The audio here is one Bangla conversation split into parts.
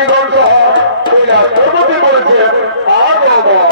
জীবন সহ কৈলাস পর্বতী বলেছেন আগমন।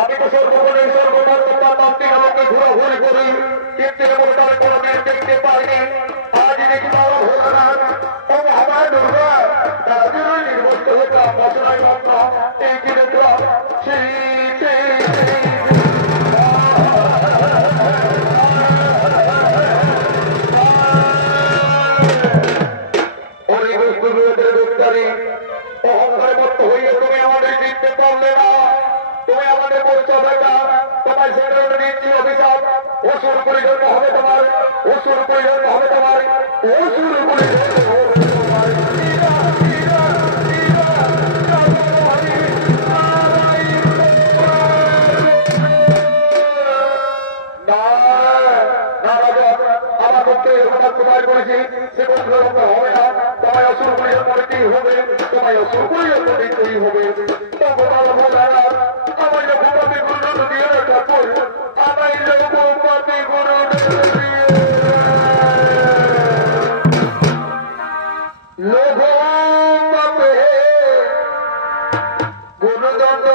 আমি তো সর্বপরি সর্বদার কথা মানতে আমাকে ঘোরাঘুরি করি, কিন্তু এমন তার কোনদিন দেখতে পাইনি। আজ দেখি বাবা ভোলানাথ ও মহামায় দুর্গা তাদের নির্বস্ত হতাম বছরাই মাত্র এই কি দেখলাম অহংকারে মত্ত হইলে তুমি আমাদের জিততে পারলে না। তুমি আমাদের পরিচয়টা তোমার সেখানে দিচ্ছি অভিশাপ। অসুর করে জন্ম হবে তোমার, অসুর করে জন্ম হবে তোমার, অসুর করে আমার পক্ষে তোমায় করেছি সে কোন হবে না। তোমায় অসুর করে জন্ম দিতেই হবে, তোমায় অসুর করে জন্ম দিতেই হবে। লোভ গুরুদণ্ড